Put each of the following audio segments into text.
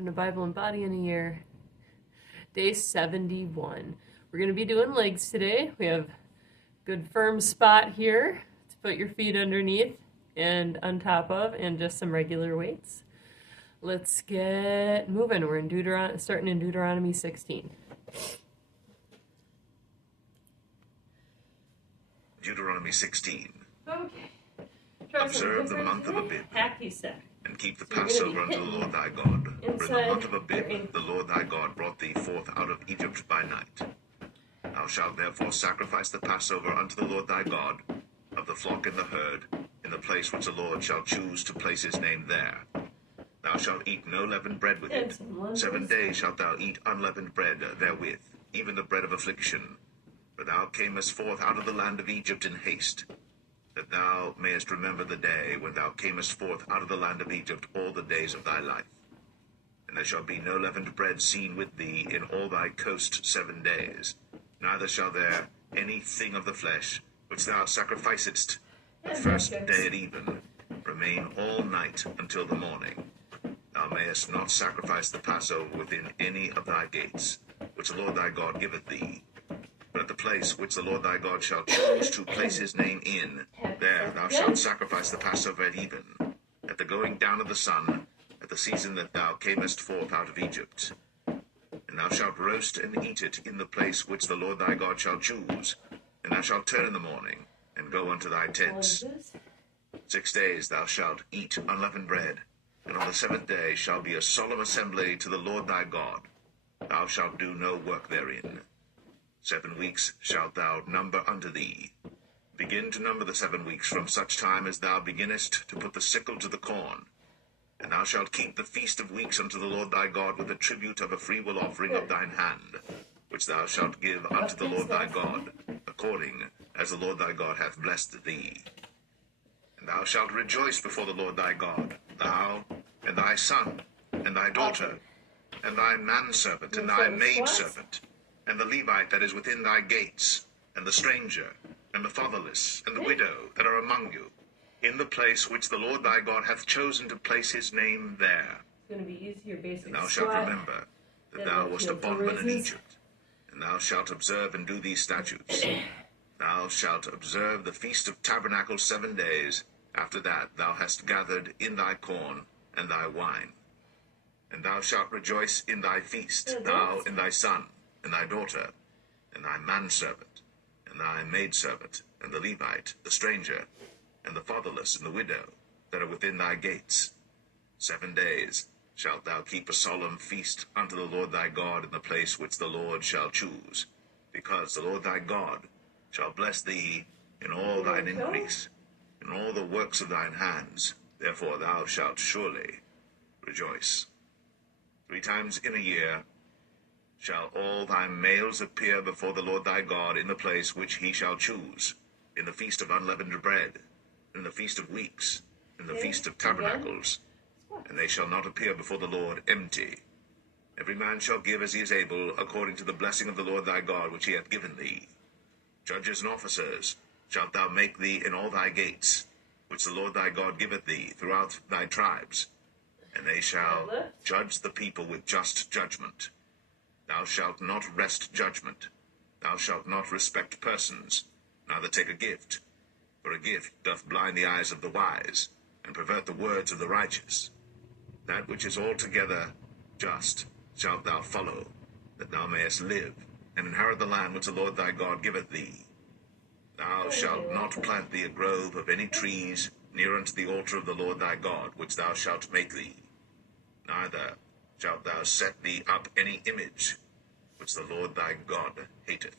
Welcome to Bible and Body in a Year, day 71. We're going to be doing legs today. We have a good firm spot here to put your feet underneath and on top of, and just some regular weights. Let's get moving. We're in starting in Deuteronomy 16. Deuteronomy 16. Okay. Observe the month of Abib, Hacky sack. and keep the Passover unto the Lord thy God. For in the month of Abib the Lord thy God brought thee forth out of Egypt by night. Thou shalt therefore sacrifice the Passover unto the Lord thy God, of the flock and the herd, in the place which the Lord shall choose to place his name there. Thou shalt eat no leavened bread with it. 7 days shalt thou eat unleavened bread therewith, even the bread of affliction. For thou camest forth out of the land of Egypt in haste, that thou mayest remember the day when thou camest forth out of the land of Egypt all the days of thy life. And there shall be no leavened bread seen with thee in all thy coast 7 days, neither shall there any thing of the flesh, which thou sacrificedst the first day at even, remain all night until the morning. Thou mayest not sacrifice the Passover within any of thy gates, which the Lord thy God giveth thee. But at the place which the Lord thy God shall choose to place his name in, there thou shalt sacrifice the Passover at even, at the going down of the sun, at the season that thou camest forth out of Egypt. And thou shalt roast and eat it in the place which the Lord thy God shall choose. And thou shalt turn in the morning, and go unto thy tents. 6 days thou shalt eat unleavened bread, and on the 7th day shall be a solemn assembly to the Lord thy God. Thou shalt do no work therein. 7 weeks shalt thou number unto thee. Begin to number the 7 weeks from such time as thou beginnest to put the sickle to the corn. And thou shalt keep the feast of weeks unto the Lord thy God with the tribute of a freewill offering of thine hand, which thou shalt give unto the Lord thy God, according as the Lord thy God hath blessed thee. And thou shalt rejoice before the Lord thy God, thou, and thy son, and thy daughter, and thy manservant, and thy maidservant, and the Levite that is within thy gates, and the stranger, and the fatherless, and the widow that are among you, in the place which the Lord thy God hath chosen to place his name there. It's going to be easier, basic. And thou shalt remember that thou wast a bondman in Egypt, and thou shalt observe and do these statutes. Thou shalt observe the feast of Tabernacles 7 days. After that thou hast gathered in thy corn and thy wine. And thou shalt rejoice in thy feast, thou and thy son, and thy daughter, and thy manservant, and thy maidservant, and the Levite, the stranger, and the fatherless, and the widow, that are within thy gates. 7 days shalt thou keep a solemn feast unto the Lord thy God in the place which the Lord shall choose, because the Lord thy God shall bless thee in all thine increase, in all the works of thine hands. Therefore thou shalt surely rejoice. 3 times in a year shall all thy males appear before the Lord thy God in the place which he shall choose, in the feast of unleavened bread, in the feast of weeks, in the feast of tabernacles, and they shall not appear before the Lord empty. Every man shall give as he is able, according to the blessing of the Lord thy God which he hath given thee. Judges and officers shalt thou make thee in all thy gates, which the Lord thy God giveth thee throughout thy tribes, and they shall judge the people with just judgment. Thou shalt not wrest judgment. Thou shalt not respect persons, neither take a gift. For a gift doth blind the eyes of the wise, and pervert the words of the righteous. That which is altogether just shalt thou follow, that thou mayest live, and inherit the land which the Lord thy God giveth thee. Thou shalt not plant thee a grove of any trees near unto the altar of the Lord thy God, which thou shalt make thee. Neither shalt thou set thee up any image, which the Lord thy God hateth.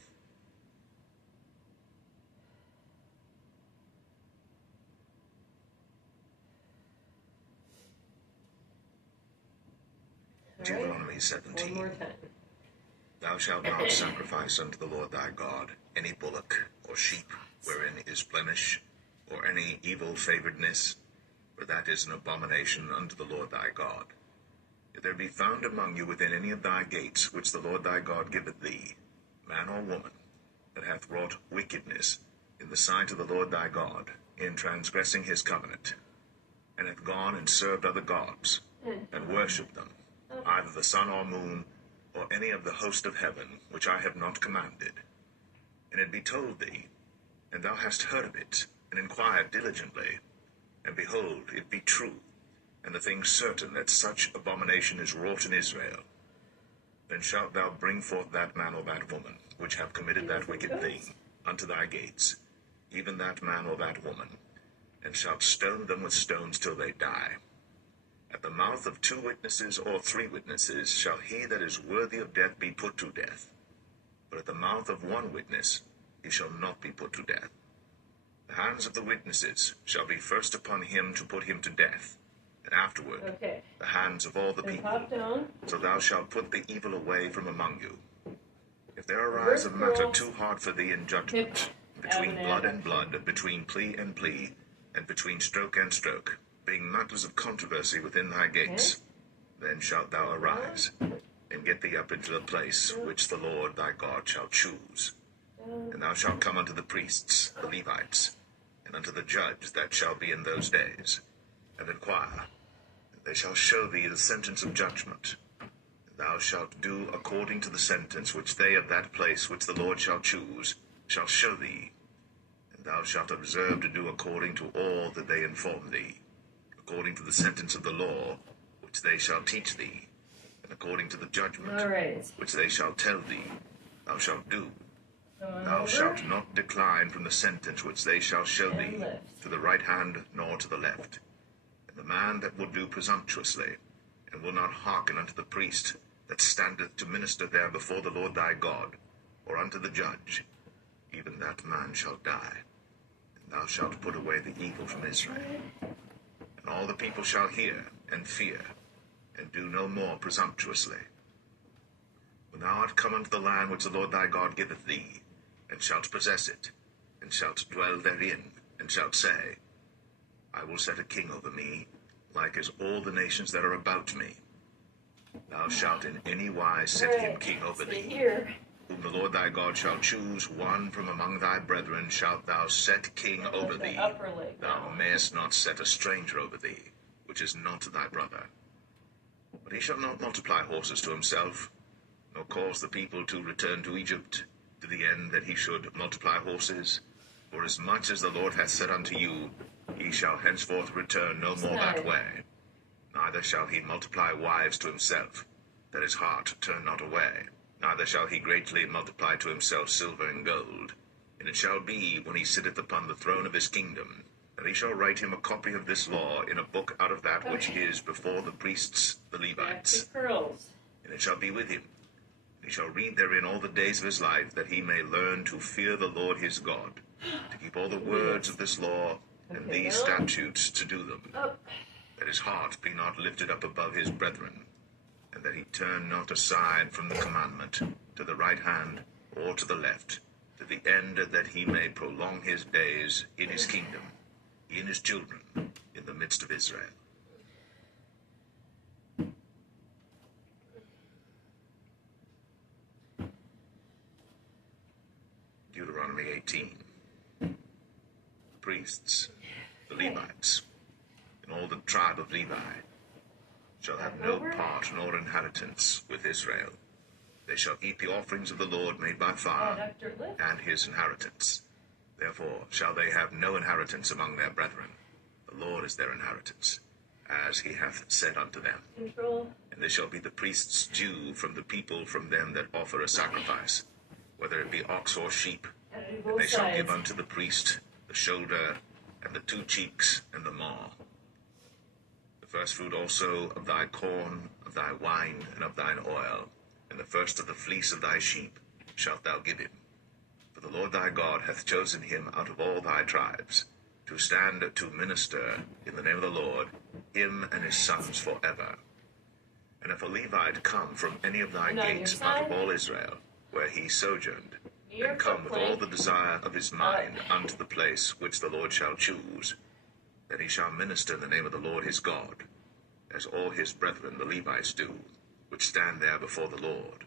Deuteronomy 17. One more time. Thou shalt not sacrifice unto the Lord thy God any bullock or sheep wherein is blemish, or any evil favoredness, for that is an abomination unto the Lord thy God. If there be found among you within any of thy gates which the Lord thy God giveth thee, man or woman, that hath wrought wickedness in the sight of the Lord thy God, in transgressing his covenant, and hath gone and served other gods, and worshipped them, either the sun or moon, or any of the host of heaven, which I have not commanded. And it be told thee, and thou hast heard of it, and inquired diligently, and behold, it be true, and the thing certain that such abomination is wrought in Israel, then shalt thou bring forth that man or that woman, which have committed that wicked thing, unto thy gates, even that man or that woman, and shalt stone them with stones till they die. At the mouth of 2 witnesses or 3 witnesses shall he that is worthy of death be put to death. But at the mouth of 1 witness he shall not be put to death. The hands of the witnesses shall be first upon him to put him to death, and afterward the hands of all the people. So thou shalt put the evil away from among you. If there arise a matter too hard for thee in judgment, between blood and blood, between plea and plea, and between stroke and stroke, being matters of controversy within thy gates, then shalt thou arise, and get thee up into the place which the Lord thy God shall choose. And thou shalt come unto the priests, the Levites, and unto the judge that shall be in those days, and inquire. And they shall show thee the sentence of judgment. And thou shalt do according to the sentence which they of that place which the Lord shall choose shall show thee. And thou shalt observe to do according to all that they inform thee, according to the sentence of the law which they shall teach thee, and according to the judgment which they shall tell thee, thou shalt do. Thou shalt not decline from the sentence which they shall show thee, to the right hand nor to the left. And the man that will do presumptuously, and will not hearken unto the priest that standeth to minister there before the Lord thy God, or unto the judge, even that man shall die. And thou shalt put away the evil from Israel. And all the people shall hear and fear, and do no more presumptuously. When thou art come unto the land which the Lord thy God giveth thee, and shalt possess it, and shalt dwell therein, and shalt say, I will set a king over me, like as all the nations that are about me. Thou shalt in any wise set him king over thee. Whom the Lord thy God shall choose, one from among thy brethren shalt thou set king over thee. Thou mayest not set a stranger over thee, which is not thy brother. But he shall not multiply horses to himself, nor cause the people to return to Egypt, to the end that he should multiply horses. For as much as the Lord hath said unto you, he shall henceforth return no more that way. Neither shall he multiply wives to himself, that his heart turn not away. Neither shall he greatly multiply to himself silver and gold. And it shall be, when he sitteth upon the throne of his kingdom, that he shall write him a copy of this law in a book out of that which is before the priests, the Levites. And it shall be with him. And he shall read therein all the days of his life, that he may learn to fear the Lord his God, to keep all the words of this law and these statutes to do them, that his heart be not lifted up above his brethren, and that he turn not aside from the commandment to the right hand or to the left, to the end that he may prolong his days in his kingdom, he and his children in the midst of Israel. Deuteronomy 18. Priests, the Levites, and all the tribe of Levi shall have no part nor inheritance with Israel. They shall eat the offerings of the Lord made by fire, and his inheritance. Therefore shall they have no inheritance among their brethren. The Lord is their inheritance, as he hath said unto them. And they shall be the priest's due from the people from them that offer a sacrifice, whether it be ox or sheep. And they shall give unto the priest the shoulder, and the 2 cheeks, and the maw. The first fruit also of thy corn, of thy wine, and of thine oil, and the first of the fleece of thy sheep shalt thou give him. For the Lord thy God hath chosen him out of all thy tribes, to stand to minister in the name of the Lord, him and his sons forever. And if a Levite come from any of thy gates out of all Israel, where he sojourned, and come with all the desire of his mind unto the place which the Lord shall choose, then he shall minister in the name of the Lord his God, as all his brethren the Levites do, which stand there before the Lord.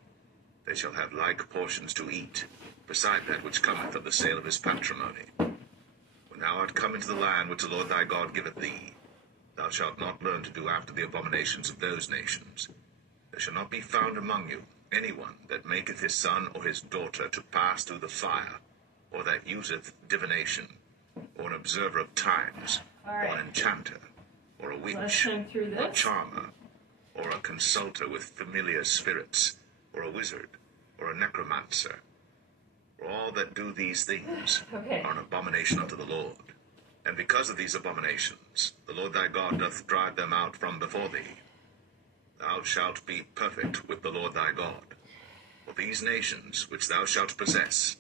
They shall have like portions to eat, beside that which cometh of the sale of his patrimony. When thou art come into the land which the Lord thy God giveth thee, thou shalt not learn to do after the abominations of those nations. There shall not be found among you anyone that maketh his son or his daughter to pass through the fire, or that useth divination, or an observer of times, or an enchanter, or a witch, or a charmer, or a consulter with familiar spirits, or a wizard, or a necromancer. For all that do these things are an abomination unto the Lord. And because of these abominations, the Lord thy God doth drive them out from before thee. Thou shalt be perfect with the Lord thy God. For these nations which thou shalt possess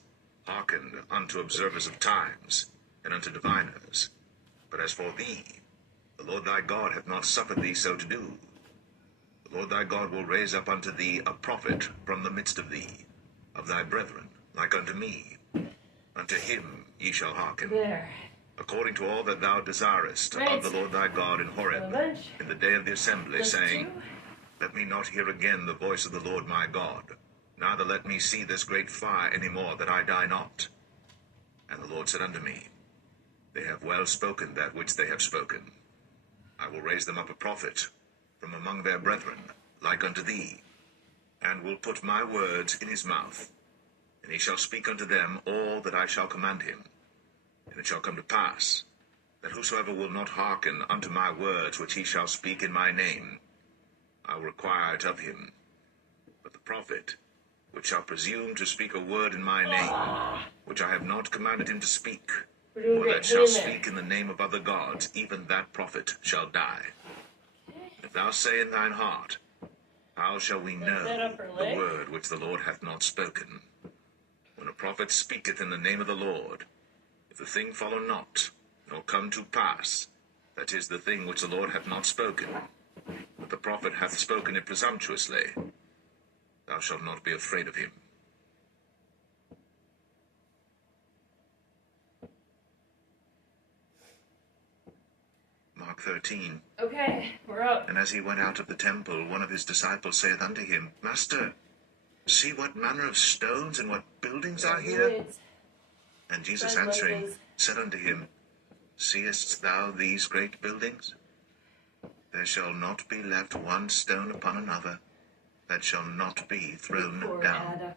hearkened unto observers of times, and unto diviners. But as for thee, the Lord thy God hath not suffered thee so to do. The Lord thy God will raise up unto thee a prophet from the midst of thee, of thy brethren, like unto me. Unto him ye shall hearken. According to all that thou desirest of the Lord thy God in Horeb, in the day of the assembly, saying, Let me not hear again the voice of the Lord my God, neither let me see this great fire any more, that I die not. And the Lord said unto me, They have well spoken that which they have spoken. I will raise them up a prophet from among their brethren, like unto thee, and will put my words in his mouth, and he shall speak unto them all that I shall command him. And it shall come to pass, that whosoever will not hearken unto my words which he shall speak in my name, I will require it of him. But the prophet, which shall presume to speak a word in my name, which I have not commanded him to speak, or that shall speak in the name of other gods, even that prophet shall die. If thou say in thine heart, How shall we know the word which the Lord hath not spoken? When a prophet speaketh in the name of the Lord, if the thing follow not, nor come to pass, that is the thing which the Lord hath not spoken, but the prophet hath spoken it presumptuously, thou shalt not be afraid of him. Mark 13. Okay, we're up. And as he went out of the temple, one of his disciples saith unto him, Master, see what manner of stones and what buildings are here? And Jesus answering said unto him, Seest thou these great buildings? There shall not be left one stone upon another that shall not be thrown down.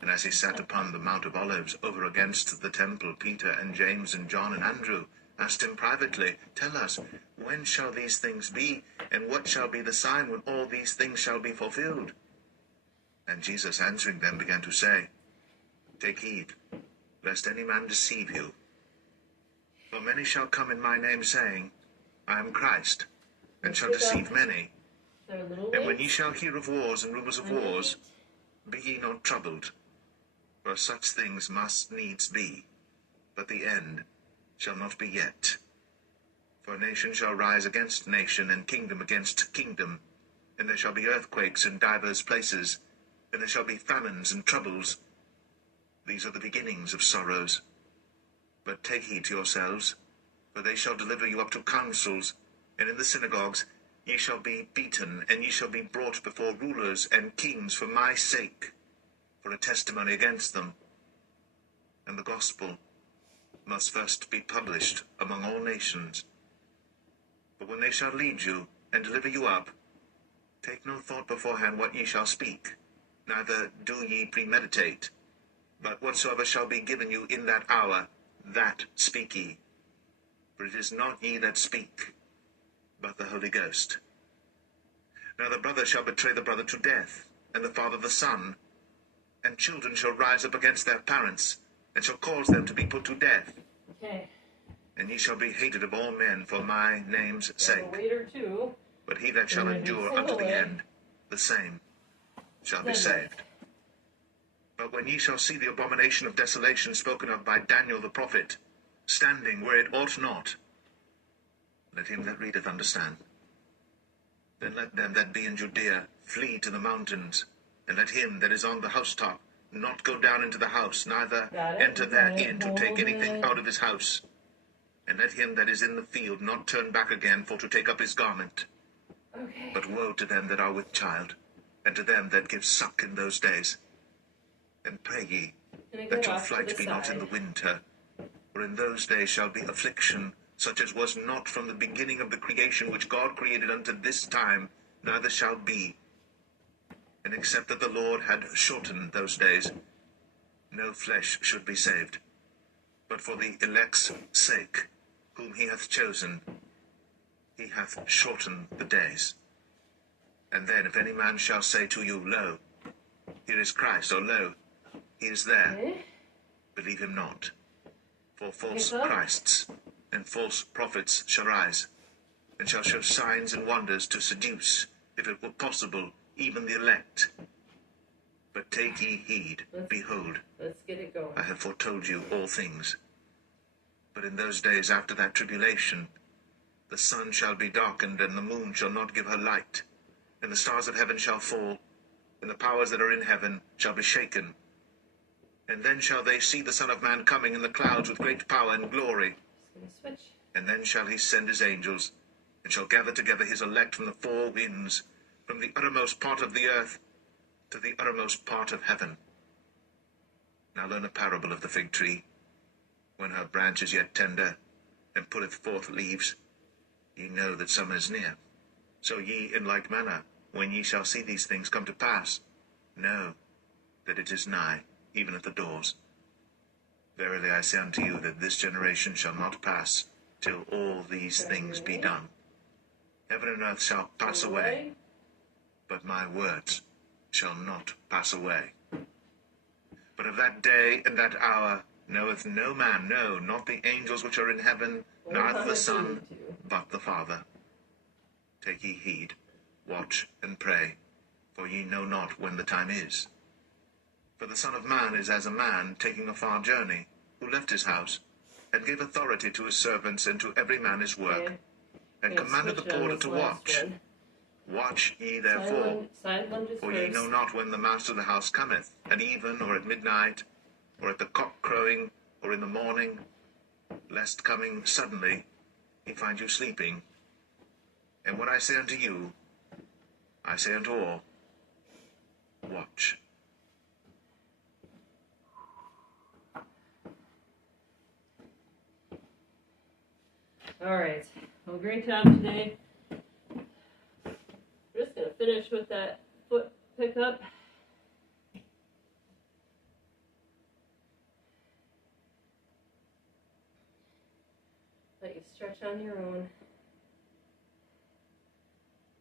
And as he sat upon the Mount of Olives over against the temple, Peter and James and John and Andrew asked him privately, Tell us, when shall these things be, and what shall be the sign when all these things shall be fulfilled? And Jesus answering them began to say, Take heed, lest any man deceive you. For many shall come in my name, saying, I am Christ, and shall deceive many. And when ye shall hear of wars and rumors of wars, be ye not troubled, for such things must needs be, but the end shall not be yet. For nation shall rise against nation, and kingdom against kingdom, and there shall be earthquakes in divers places, and there shall be famines and troubles. These are the beginnings of sorrows. But take heed to yourselves, for they shall deliver you up to councils, and in the synagogues ye shall be beaten, and ye shall be brought before rulers and kings for my sake, for a testimony against them. And the gospel must first be published among all nations. But when they shall lead you and deliver you up, take no thought beforehand what ye shall speak, neither do ye premeditate, but whatsoever shall be given you in that hour, that speak ye. For it is not ye that speak, but the Holy Ghost. Now the brother shall betray the brother to death, and the father the son, and children shall rise up against their parents, and shall cause them to be put to death. Okay. And ye shall be hated of all men for my name's sake. But he that shall endure unto the end, the same shall be saved. But when ye shall see the abomination of desolation spoken of by Daniel the prophet, standing where it ought not, let him that readeth understand. Then let them that be in Judea flee to the mountains, and let him that is on the housetop not go down into the house, neither enter therein to take anything out of his house. And let him that is in the field not turn back again for to take up his garment. Okay. But woe to them that are with child, and to them that give suck in those days. And pray ye that your flight be not in the winter, for in those days shall be affliction, such as was not from the beginning of the creation which God created unto this time, neither shall be and except that the Lord had shortened those days, no flesh should be saved. But for the elect's sake, whom he hath chosen, he hath shortened the days. And then if any man shall say to you, Lo, here is Christ, or Lo, he is there, Okay. believe him not. For false Okay, so- Christs and false prophets shall rise, and shall show signs and wonders to seduce, if it were possible, even the elect. But take ye heed, behold, Let's get it going. I have foretold you all things. But in those days after that tribulation, the sun shall be darkened, and the moon shall not give her light, and the stars of heaven shall fall, and the powers that are in heaven shall be shaken. And then shall they see the Son of Man coming in the clouds with great power and glory. Just gonna switch. And then shall he send his angels, and shall gather together his elect from the four winds, from the uttermost part of the earth to the uttermost part of heaven. Now learn a parable of the fig tree. When her branch is yet tender, and putteth forth leaves, ye know that summer is near. So ye in like manner, when ye shall see these things come to pass, know that it is nigh, even at the doors. Verily I say unto you, that this generation shall not pass, till all these things be done. Heaven and earth shall pass away, but my words shall not pass away. But of that day and that hour knoweth no man, no, not the angels which are in heaven, neither the Son, but the Father. Take ye heed, watch and pray, for ye know not when the time is. For the Son of Man is as a man taking a far journey, who left his house, and gave authority to his servants and to every man his work, Okay. and Can't commanded the switch on porter this to last watch. one. Watch ye therefore, Side lunges for ye first. know not when the master of the house cometh, at even, or at midnight, or at the cock crowing, or in the morning, lest coming suddenly he find you sleeping. And what I say unto you, I say unto all, watch. All right. Well, great job today. We're just going to finish with that foot pickup. Let you stretch on your own.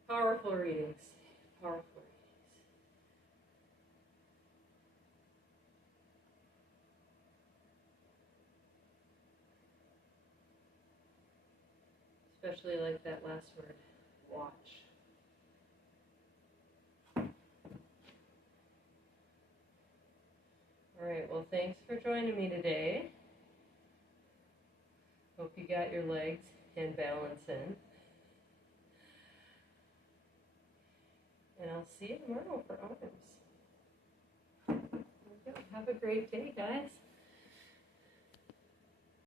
Powerful readings. Powerful readings. Especially like that last word, watch. All right, well, thanks for joining me today. Hope you got your legs and balance in. And I'll see you tomorrow for arms. There we go. Have a great day, guys.